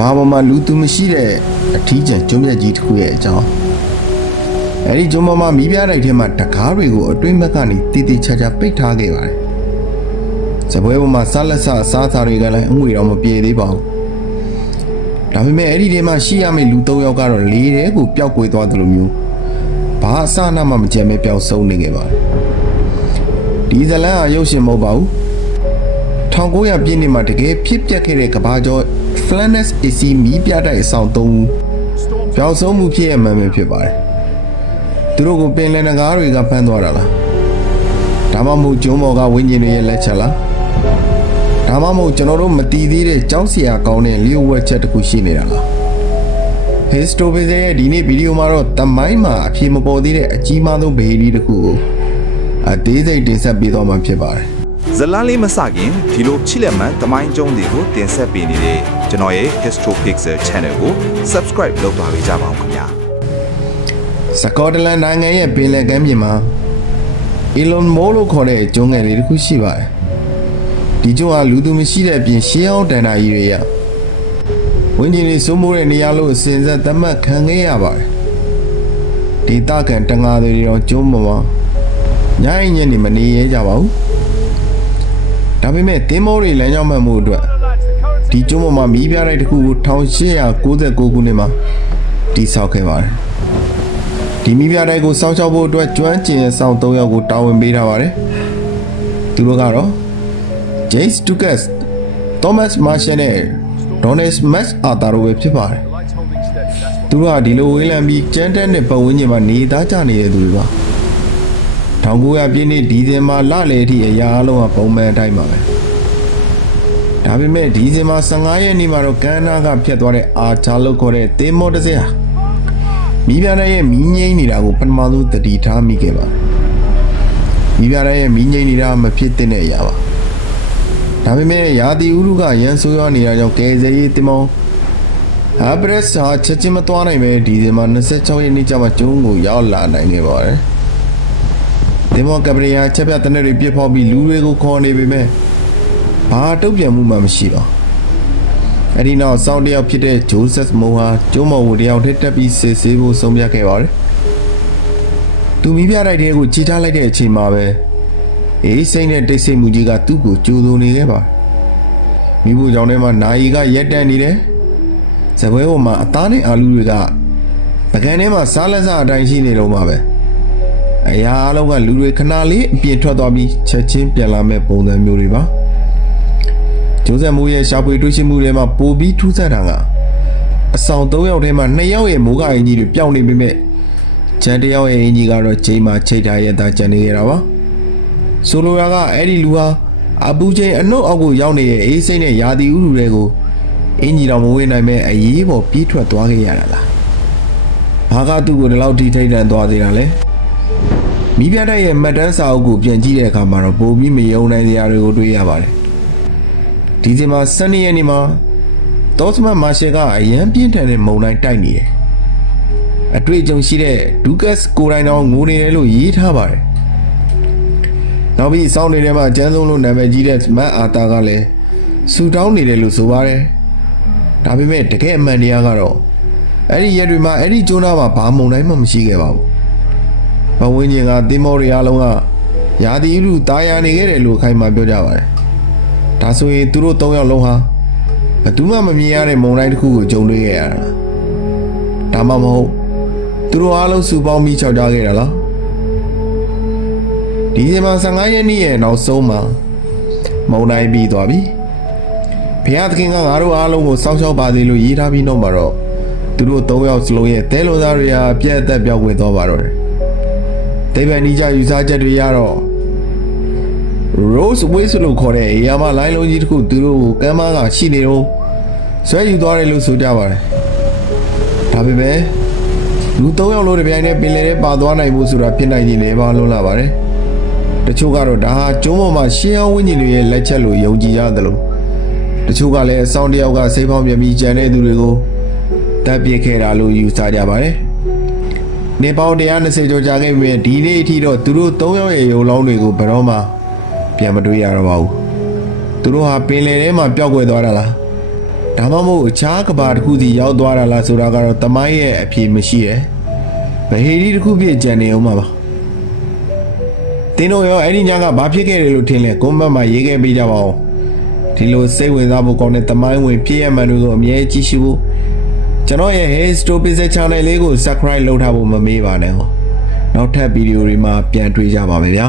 ဘာပေါ်မှာလူသူမရှိတဲ့အထီးကျန်ကျွန်းမြတ်ကြီးတစ်ခုရဲ့အကြောင်းအဲဒီကျွန်းပေါ်မှာမီးပြတိုက်ထဲမှာတကားတွေကိုအတွင်းဘက်ကနေတည်တည်ချာချာပိတ်ထားခဲ့ပါတယ်စပွဲပေါ်မှာစားလက်ဆအစားအစာတွေကလည်းအငွေတော့မပြေသေးပါဘူးဒါပေမဲ့အဲ့ဒီထဲမှာရှိရမယ့်လူ၃ယောက်ကတော့လေးတဲကိုပျောက်ကွယ်သွားတယ်လို့မျိုးဘာအစအနမှမကြံမဲပျောက်ဆုံးနေခဲ့ပါတယ်ဒီဇလန်ဟာရုပ်ရှင်မဟုတ်ပါဘူး1900ပြည့်နှစ်မှာတကယ်ဖြစ်ပျက်ခဲ့တဲ့ကဘာကျော် Flannes AC မီးပြတိုက်အဆောင်၃ဦးပျောက်ဆုံးမှုဖြစ်ရမှန်းပဲဖြစ်ပါတယ်သူတို့ကိုပင်လယ်နဂါးတွေကဖမ်းသွားတာလားဒါမှမဟုတ်ကျွန်းပေါ်ကဝင်းကျင်တွေရဲ့လက်ချက်လားဒါမှမဟုတ်ကျွန်တော်တို့မတည်သေးတဲ့ကြောက်စရာကောင်းတဲ့လျှို့ဝှက်ချက်တစ်ခုရှိနေတာလား History ရဲ့ဒီနေ့ဗီဒီယိုမှာတော့တမိုင်းမှာအဖြေမပေါ်သေးတဲ့အကြီးမားဆုံးဗေဒီတစ်ခုကိုအသေးစိတ်တင်ဆက်ပေးသွားမှာဖြစ်ပါတယ်ဇလန်းလေးမစခင်ဒီလိုချစ်လက်မှန်တမိုင်းကျုံးတွေကိုတင်ဆက်ပေးနေတဲ့ကျွန်တော်ရဲ့ Histopixel Channel ကို Subscribe လုပ်ပါကြပါဦးခင်ဗျာစကော့တလန်နိုင်ငံရဲ့ပင်လယ်ကမ်းမြေမှာ Elon Mo လို့ခေါ်တဲ့ကျွန်းငယ်လေးတစ်ခုရှိပါတယ်ဒီကျွန်းဟာလူသူမရှိတဲ့အပြင်ရှေးအောင်တန်တာကြီးတွေရဝင်းကျင်လေးစိုးမိုးတဲ့နေရာလို့အစဉ်ဆက်သတ်မှတ်ခံခဲ့ရပါတယ်ဒေသခံတငါတွေတော့ကျွန်းပေါ်မှာညအိညနေမနေရကြပါဘူးဒါပေမဲ့တင်းမောတွေလမ်းကြောင်းမှတ်မှုအတွက်ဒီကျွန်းပေါ်မှာမီးပြတိုက်တစ်ခုကို1899ခုနှစ်မှာတည်ဆောက်ခဲ့ပါတယ်ဒီမီးပြတိုက်ကိုစောင့်ရှောက်ဖို့အတွက်ကျွမ်းကျင်ဆောင်၃ယောက်ကိုတာဝန်ပေးထားပါတယ်သူတို့ကတော့ James Dukas, Thomas Marshall နဲ့ Donald Max Arthur တို့ပဲဖြစ်ပါတယ်သူတို့ဟာဒီလိုဝေးလံပြီးကျန်းတက်တဲ့ပတ်ဝန်းကျင်မှာနေသားကြနေတဲ့သူတွေပါ1900ပြည့်နှစ်ဒီဇင်ဘာလလယ်အထိအရာအလုံးကပုံမှန်အတိုင်းပါပဲဒါပေမဲ့ဒီဇင်ဘာ15ရက်နေ့မှာတော့ကန်နာကဖျက်သွားတဲ့အာချာလို့ခေါ်တဲ့သင်းမောတစ်စက်ဟာမီးပြတဲ့ရဲ့မီးငိမ့်နေတာကိုပထမဆုံးသတိထားမိခဲ့ပါမီးပြတဲ့ရဲ့မီးငိမ့်နေတာမဖြစ်တဲ့အရာပါဒါပေမဲ့ရာသီဥတုကရန်ဆိုးရွားနေတာကြောင့်ကယ်ဆယ်ရေးတင်မောအပရက်စ်ဟာချက်ချင်းမသွားနိုင်ပဲဒီဇင်ဘာ26ရက်နေ့ကျမှကျုံးကိုရောက်လာနိုင်ခဲ့ပါတယ်တင်မောကပရီယာချက်ပြတဲ့နယ်တွေပြစ်ဖောက်ပြီးလူတွေကိုခေါ်နေပေမဲ့ဘာတုံ့ပြန်မှုမှမရှိပါအဲ့ဒီနောက်စောင့်တယောက်ဖြစ်တဲ့ဂျိုးဆက်မိုဟာကျုံးမော်ကိုတယောက်ထက်တက်ပြီးစစ်ဆေးဖို့ဆုံးဖြတ်ခဲ့ပါတယ်သူမိပြတိုက်တဲ့ကိုကြီးထားလိုက်တဲ့အချိန်မှာပဲအေးစိမ့်တဲ့တိတ်ဆိတ်မှုကြီးကသူ့ကိုကြိုးစုံနေခဲ့ပါမိဖို့ကြောင့်ထဲမှာနာယီကရက်တန့်နေတယ်ဇပွဲပေါ်မှာအသားနဲ့အာလူတွေကပကံထဲမှာစားလက်စားအတိုင်းရှိနေတော့မှာပဲအရာအလုံးကလူတွေခဏလေးအပြင်ထွက်သွားပြီးချက်ချင်းပြန်လာမဲ့ပုံစံမျိုးတွေပါကျိုးဆက်မှုရဲ့ရှာဖွေတွေ့ရှိမှုတွေမှာပိုပြီးထူးဆန်းတာကအဆောင်၃ယောက်ထဲမှာ2ယောက်ရဲ့မိုးကအင်ကြီးတွေပျောက်နေပေမဲ့ကျန်1ယောက်ရဲ့အင်ကြီးကတော့ချိန်မှာချိတ်ထားရတာကျန်နေကြတာပါဆိုလိုတာကအဲ့ဒီလူဟာအပူချိန်အနှုတ်အောက်ကိုရောက်နေတဲ့အေးစိမ့်တဲ့ရာသီဥတုတွေကိုအင်ကြီးတော်မဝင်နိုင်မဲ့အရေးပေါ်ပြေးထွက်သွားခဲ့ရတာလားဘာကသူ့ကိုဒီလောက်ထိထိတ်တန့်သွားသေးတာလဲမိပြတဲ့ရဲ့မှတ်တမ်းစာအုပ်ကိုပြန်ကြည့်တဲ့အခါမှာတော့ပိုပြီးမယုံနိုင်စရာတွေကိုတွေ့ရပါတယ်ဒီဇင်ဘာ12ရက်နေ့မှာဒေါ့စမတ်မာရှယ်ကအရန်ပြင်းထန်တဲ့မုန်တိုင်းတိုက်နေတယ်အတွေ့အကြုံရှိတဲ့ဒူကတ်ကိုရိုင်းတော်ငိုနေတယ်လို့ရေးထားပါတယ်နောက်ပြီးစောင်းနေထဲမှာကျန်းဆုံးလို့နာမည်ကြီးတဲ့မတ်အာတာကလည်းဆူတောင်းနေတယ်လို့ဆိုပါတယ်ဒါပေမဲ့တကယ်အမှန်တရားကတော့အဲ့ဒီရက်တွေမှာအဲ့ဒီကျွန်းသားမှာဘာမုန်တိုင်းမှမရှိခဲ့ပါဘူးဘဝင်းကြီးကသင်းမောတွေအားလုံးကရာသီဥတုတာယာနေခဲ့တယ်လို့ခိုင်မာပြောကြပါတယ်ဒါဆိုရင်သူတို့၃ယောက်လုံးဟာဘယ်သူမှမမြင်ရတဲ့မုန်တိုင်းတစ်ခုကိုကြုံတွေ့ခဲ့ရတာဒါမှမဟုတ်သူတို့အားလုံးစုပေါင်းပြီးခြောက်ကြခဲ့တာလားဒီဇင်ဘာ15ရက်နေ့ရဲ့နောက်ဆုံးမှာမုန်တိုင်းပြီးသွားပြီဘုရားသခင်ကငါတို့အားလုံးကိုစောင့်ရှောက်ပါစေလို့ရေးထားပြီးတော့မှာတော့သူတို့၃ယောက်စလုံးရဲ့သဲလွန်သားတွေဟာပြည့်အသက်ပြောင်းဝင်သွားပါတော့တယ်ဒေဗန်နီဂျာယူဆချက်တွေရတော့ Rose Waste လို့ခေါ်တဲ့အရာမလိုင်းလုံးကြီးတစ်ခုသူတို့ကိုကမ်းမားကရှိနေတော့ဆွဲယူသွားတယ်လို့ဆိုကြပါတယ်ဒါပေမဲ့လူ၃ယောက်လို့တပြိုင်တည်းပင်လယ်ထဲပါသွားနိုင်မှုဆိုတာဖြစ်နိုင်နေပါလို့လာပါတယ်တချို့ကတော့ဒါဟာကျုံးပေါ်မှာရှင်းအောင်ဝင်းကျင်တွေရဲ့လက်ချက်လို့ယုံကြည်ရတယ်လို့တချို့ကလည်းအဆောင်တယောက်ကစိတ်ဖောင်းပြပြီးကြံတဲ့သူတွေကိုတပ်ပစ်ခဲ့တာလို့ယူဆကြပါတယ်နေပေါင်း120ကျော်ကြာခဲ့ပြီဒီနေ့အထိတော့သူတို့၃ယောက်ရဲ့ရုံလောင်းတွေကိုဘယ်တော့မှပြန်မတွေ့ရတော့ပါဘူးသူတို့ဟာပင်လယ်ထဲမှာပျောက်ကွယ်သွားတာလား ဒါမှမဟုတ်အခြားကဘာတစ်ခုစီရောက်သွားတာလားဆိုတာကတော့တမိုင်းရဲ့အဖြေမရှိရယ်ဗဟေဒီတစ်ခုပြည့်ကြံနေအောင်ပါတင်းတို့ရောအဲ့ဒီညကဘာဖြစ်ခဲ့တယ်လို့ထင်လဲကွန်မန့်မှာရေးခဲ့ပေးကြပါဦးဒီလိုစိတ်ဝင်စားဖို့ကောင်းတဲ့တမိုင်းဝင်ဖြစ်ရမှန်တို့ကိုအမြဲကြည့်ရှုဖို့ကျွန်တော်ရဲ့ Hey Stopizet Channel လေးကို Subscribe လုပ်ထားဖို့မမေ့ပါနဲ့နောက်ထပ်ဗီဒီယိုတွေမှာပြန်တွေ့ကြပါမယ်ဗျာ